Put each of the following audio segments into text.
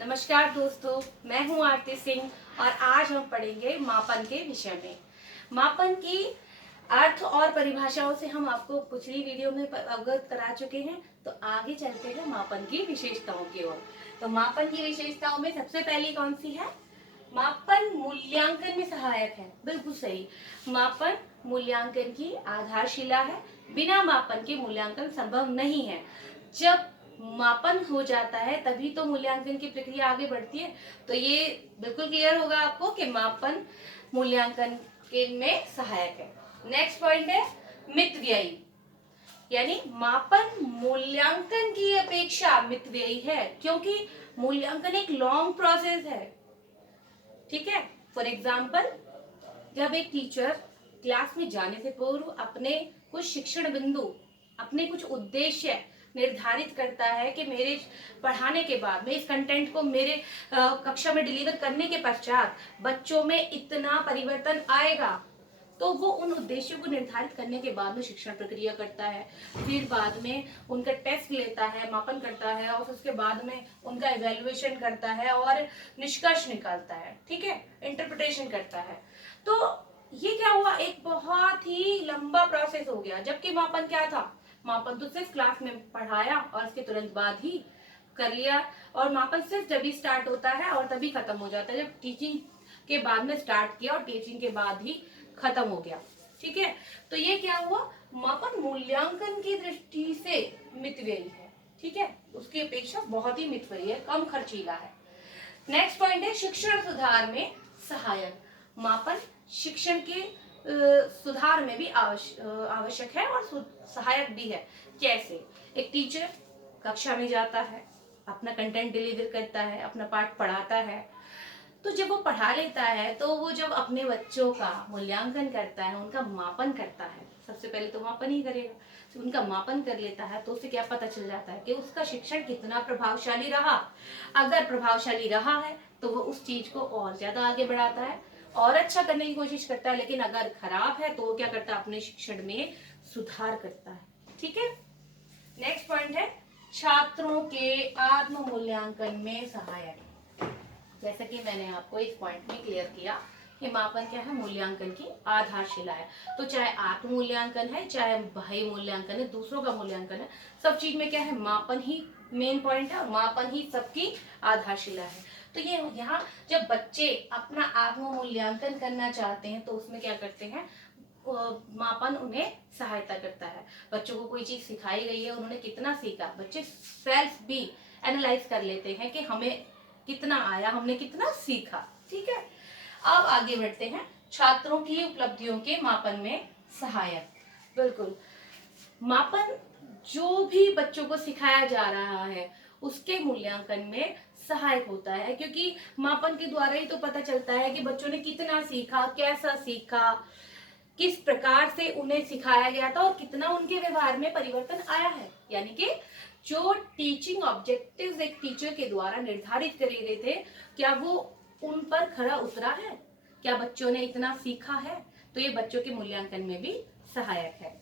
नमस्कार दोस्तों, मैं हूं आरती सिंह और आज हम पढ़ेंगे मापन के विषय में। मापन की अर्थ और परिभाषाओं से हम आपको पिछली वीडियो में अवगत करा चुके हैं। तो आगे चलते हैं मापन की विशेषताओं की ओर। तो मापन की विशेषताओं में सबसे पहली कौन सी है? मापन मूल्यांकन में सहायक है। बिल्कुल सही। मापन मूल्यांकन की आधारशिला है। बिना मापन के मूल्यांकन संभव नहीं है। जब मापन हो जाता है तभी तो मूल्यांकन की प्रक्रिया आगे बढ़ती है। तो ये बिल्कुल क्लियर होगा आपको कि मापन मूल्यांकन के में सहायक है। नेक्स्ट पॉइंट है मितव्ययी, यानी मापन मूल्यांकन की अपेक्षा मितव्ययी है, क्योंकि मूल्यांकन एक लॉन्ग प्रोसेस है। ठीक है। फॉर एग्जाम्पल, जब एक टीचर क्लास में जाने से पूर्व अपने कुछ शिक्षण बिंदु, अपने कुछ उद्देश्य निर्धारित करता है कि मेरे पढ़ाने के बाद में इस कंटेंट को मेरे कक्षा में डिलीवर करने के पश्चात बच्चों में इतना परिवर्तन आएगा, तो वो उन उद्देश्यों को निर्धारित करने के बाद में शिक्षण प्रक्रिया करता है। फिर बाद में उनका टेस्ट लेता है, मापन करता है और उसके बाद में उनका इवेल्युएशन करता है और निष्कर्ष निकालता है। ठीक है, इंटरप्रिटेशन करता है। तो ये क्या हुआ, एक बहुत ही लंबा प्रोसेस हो गया। जबकि मापन क्या था? मापन तो सिर्फ क्लास में पढ़ाया और उसके तुरंत बाद ही कर लिया। और मापन सिर्फ जब भी स्टार्ट होता है और तभी खत्म हो जाता है, जब टीचिंग के बाद में स्टार्ट किया और टीचिंग के बाद ही खत्म हो गया। ठीक है। तो ये क्या हुआ, मापन मूल्यांकन की दृष्टि से मितव्ययी है। ठीक है, उसकी अपेक्षा बहुत ही मितव्ययी है, कम खर्चीला है। नेक्स्ट पॉइंट है शिक्षण सुधार में सहायक। मापन शिक्षण के सुधार में भी आवश्यक है और सहायक भी है। कैसे? एक टीचर कक्षा में जाता है, अपना कंटेंट डिलीवर करता है, अपना पाठ पढ़ाता है। तो जब वो पढ़ा लेता है तो वो जब अपने बच्चों का मूल्यांकन करता है, उनका मापन करता है, सबसे पहले तो मापन ही करेगा। जब उनका मापन कर लेता है तो उसे क्या पता चल जाता है कि उसका शिक्षण कितना प्रभावशाली रहा। अगर प्रभावशाली रहा है तो वो उस चीज को और ज्यादा आगे बढ़ाता है और अच्छा करने की कोशिश करता है। लेकिन अगर खराब है तो वो क्या करता है, अपने शिक्षण में सुधार करता है। ठीक है। नेक्स्ट पॉइंट है छात्रों के आत्म मूल्यांकन में सहायक। जैसा कि मैंने आपको इस पॉइंट में क्लियर किया कि मापन क्या है, मूल्यांकन की आधारशिला है। तो चाहे आत्म मूल्यांकन है, चाहे बाह्य मूल्यांकन है, दूसरों का मूल्यांकन है, सब चीज में क्या है, मापन ही मेन पॉइंट है और मापन ही सबकी आधारशिला है। तो ये यहाँ जब बच्चे अपना आत्म मूल्यांकन करना चाहते हैं तो उसमें क्या करते हैं, मापन उन्हें सहायता करता है। बच्चों को कोई चीज सिखाई गई है, उन्होंने कितना सीखा, बच्चे सेल्फ भी एनालाइज कर लेते हैं कि हमें कितना आया, हमने कितना सीखा। ठीक है। अब आगे बढ़ते हैं छात्रों की उपलब्धियों के मापन में सहायक। बिल्कुल, मापन जो भी बच्चों को सिखाया जा रहा है उसके मूल्यांकन में सहायक होता है, क्योंकि मापन के द्वारा ही तो पता चलता है कि बच्चों ने कितना सीखा, कैसा सीखा, किस प्रकार से उन्हें सिखाया गया था और कितना उनके व्यवहार में परिवर्तन आया है। यानी कि जो टीचिंग ऑब्जेक्टिव्स एक टीचर के द्वारा निर्धारित करे गए थे, क्या वो उन पर खरा उतरा है, क्या बच्चों ने इतना सीखा है। तो ये बच्चों के मूल्यांकन में भी सहायक है।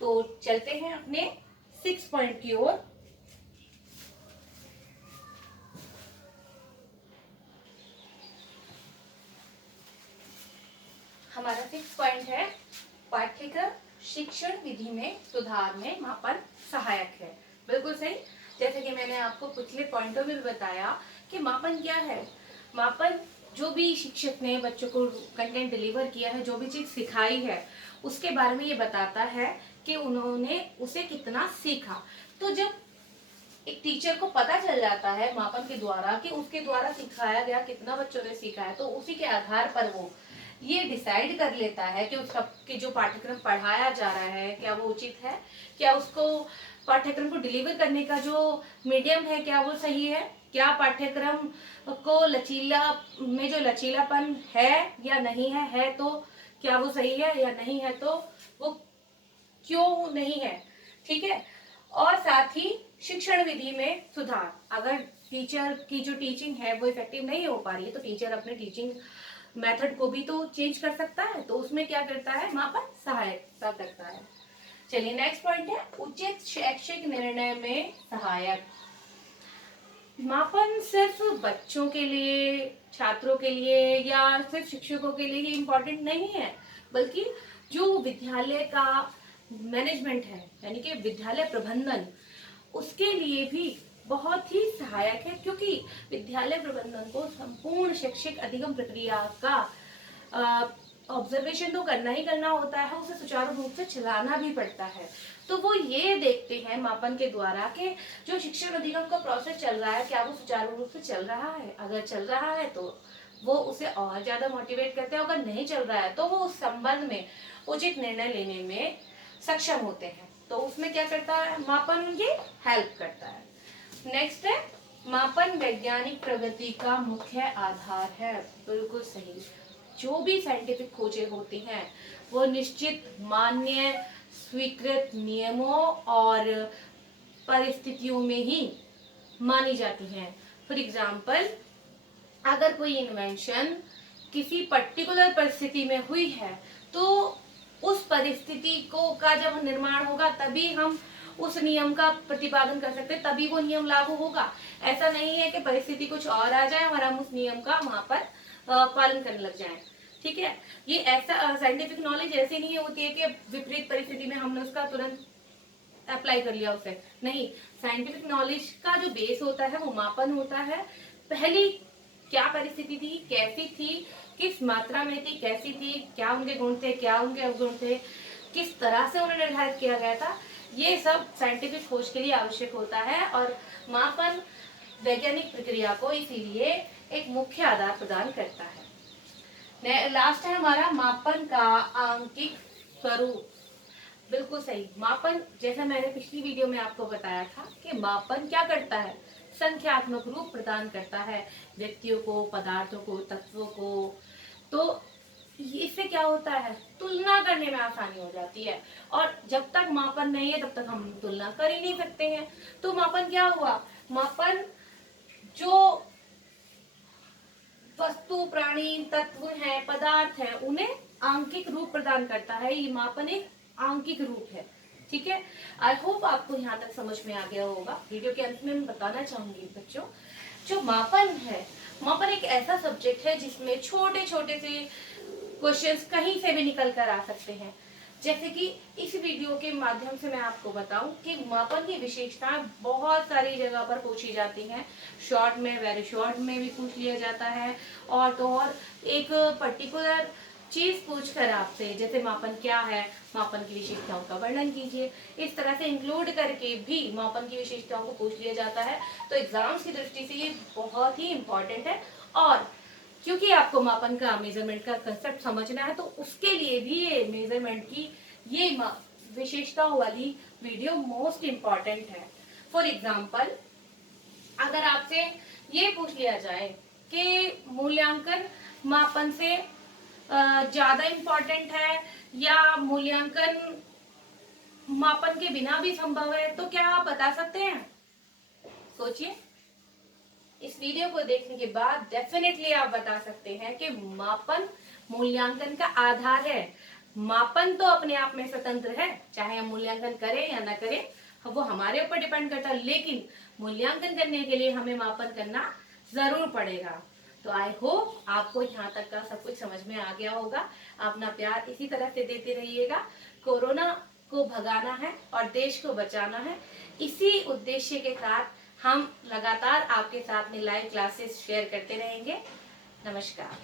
तो चलते हैं अपने 6 पॉइंट की ओर। हमारा 6 पॉइंट है पाठ्यक्रम शिक्षण विधि में सुधार में मापन सहायक है। बिल्कुल सही। जैसे कि मैंने आपको पिछले पॉइंटों में भी बताया कि मापन क्या है। मापन जो भी शिक्षक ने बच्चों को कंटेंट डिलीवर किया है, जो भी चीज सिखाई है, उसके बारे में ये बताता है कि उन्होंने उसे कितना सीखा। तो जब एक टीचर को पता चल जाता है मापन के द्वारा कि उसके द्वारा सिखाया गया कितना बच्चों ने सीखा है, तो उसी के आधार पर वो ये डिसाइड कर लेता है कि उसका कि जो पाठ्यक्रम पढ़ाया जा रहा है क्या वो उचित है, क्या उसको पाठ्यक्रम को डिलीवर करने का जो मीडियम है क्या वो सही है, क्या पाठ्यक्रम को लचीला में जो लचीलापन है या नहीं है तो क्या वो सही है या नहीं है तो वो क्यों नहीं है। ठीक है। और साथ ही शिक्षण विधि में सुधार। अगर टीचर की जो टीचिंग है वो इफेक्टिव नहीं हो पा रही है तो टीचर अपने टीचिंग मेथड को भी तो चेंज कर सकता है। तो उसमें क्या करता है, मापन सहायता करता है। चलिए नेक्स्ट पॉइंट है उचित शैक्षिक निर्णय में सहायक। मापन सिर्फ बच्चों के लिए, छात्रों के लिए या सिर्फ शिक्षकों के लिए ही इम्पोर्टेंट नहीं है, बल्कि जो विद्यालय का मैनेजमेंट है, यानी कि विद्यालय प्रबंधन, उसके लिए भी बहुत ही सहायक है। क्योंकि विद्यालय प्रबंधन को संपूर्ण शैक्षिक अधिगम प्रक्रिया का ऑब्जर्वेशन तो करना ही करना होता है, उसे सुचारू रूप से चलाना भी पड़ता है। तो वो ये देखते हैं मापन के द्वारा कि जो शिक्षण अधिगम का प्रोसेस चल रहा है, क्या वो सुचारू रूप से चल रहा है। अगर चल रहा है तो वो उसे और ज्यादा मोटिवेट करते हैं, अगर नहीं चल रहा है तो वो उस संबंध में उचित निर्णय लेने में सक्षम होते हैं। तो उसमें क्या करता है, मापन उनकी हेल्प करता है। नेक्स्ट है, मापन वैज्ञानिक प्रगति का मुख्य आधार है। बिल्कुल सही। जो भी साइंटिफिक खोजें होती हैं वो निश्चित मान्य स्वीकृत नियमों और परिस्थितियों में ही मानी जाती हैं। फॉर एग्जाम्पल, अगर कोई इन्वेंशन किसी पर्टिकुलर परिस्थिति में हुई है तो उस परिस्थिति को का जब निर्माण होगा तभी हम उस नियम का प्रतिपादन कर सकते हैं, तभी वो नियम लागू होगा। ऐसा नहीं है कि परिस्थिति कुछ और आ जाए और हम उस नियम का वहां पर पालन करने लग जाएं। ठीक है, ये ऐसा साइंटिफिक नॉलेज ऐसी नहीं होती है कि विपरीत परिस्थिति में हमने उसका तुरंत अप्लाई कर लिया उसे। नहीं, साइंटिफिक नॉलेज का जो बेस होता है वो मापन होता है। पहली क्या परिस्थिति थी, कैसी थी, किस मात्रा में थी, कैसी थी, क्या उनके गुण थे, क्या उनके अवगुण थे, किस तरह से उन्हें निर्धारित किया गया था, ये सब साइंटिफिक खोज के लिए आवश्यक होता है। और मापन वैज्ञानिक प्रक्रिया को इसीलिए एक मुख्य आधार प्रदान करता है। लास्ट है हमारा मापन का आंकिक स्वरूप। बिल्कुल सही। मापन, जैसा मैंने पिछली वीडियो में आपको बताया था कि मापन क्या करता है, संख्यात्मक रूप प्रदान करता है व्यक्तियों को, पदार्थों को, तत्वों को। तो इससे क्या होता है, तुलना करने में आसानी हो जाती है। और जब तक मापन नहीं है तब तक हम तुलना कर ही नहीं सकते हैं। तो मापन क्या हुआ, मापन जो वस्तु, प्राणी, तत्व है, पदार्थ है, उन्हें आंकिक रूप प्रदान करता है। ये मापन एक आंकिक रूप है। ठीक है, आई होप आपको यहाँ तक समझ में आ गया होगा। वीडियो के अंत में मैं बताना चाहूंगी बच्चों, जो मापन है, मापन एक ऐसा सब्जेक्ट है जिसमें छोटे छोटे से क्वेश्चंस कहीं से भी निकल कर आ सकते हैं। जैसे कि इस वीडियो के माध्यम से मैं आपको बताऊं कि मापन की विशेषताएं बहुत सारी जगह पर पूछी जाती हैं। शॉर्ट में, वेरी शॉर्ट में भी पूछ लिया जाता है, और तो और एक पर्टिकुलर चीज पूछकर आपसे, जैसे मापन क्या है, मापन की विशेषताओं का वर्णन कीजिए, इस तरह से इंक्लूड करके भी मापन की विशेषताओं को पूछ लिया जाता है। तो एग्जाम्स की दृष्टि से ये बहुत ही इंपॉर्टेंट है। और क्योंकि आपको मापन का, मेजरमेंट का कंसेप्ट समझना है, तो उसके लिए भी ये मेजरमेंट की ये विशेषताओं वाली वीडियो मोस्ट इम्पॉर्टेंट है। फॉर एग्जाम्पल, अगर आपसे ये पूछ लिया जाए कि मूल्यांकन मापन से ज्यादा इम्पोर्टेंट है या मूल्यांकन मापन के बिना भी संभव है, तो क्या आप बता सकते हैं? सोचिए। इस वीडियो को देखने के बाद डेफिनेटली आप बता सकते हैं कि मापन मूल्यांकन का आधार है। मापन तो अपने आप में स्वतंत्र है, चाहे हम मूल्यांकन करें या ना करें, वो हमारे ऊपर डिपेंड करता है, लेकिन मूल्यांकन करने के लिए हमें मापन करना जरूर पड़ेगा। तो आई होप आपको यहाँ तक का सब कुछ समझ में आ गया होगा। अपना प्यार इसी तरह से देते रहिएगा। कोरोना को भगाना है और देश को बचाना है। इसी उद्देश्य के साथ हम लगातार आपके साथ में लाइव क्लासेस शेयर करते रहेंगे। नमस्कार।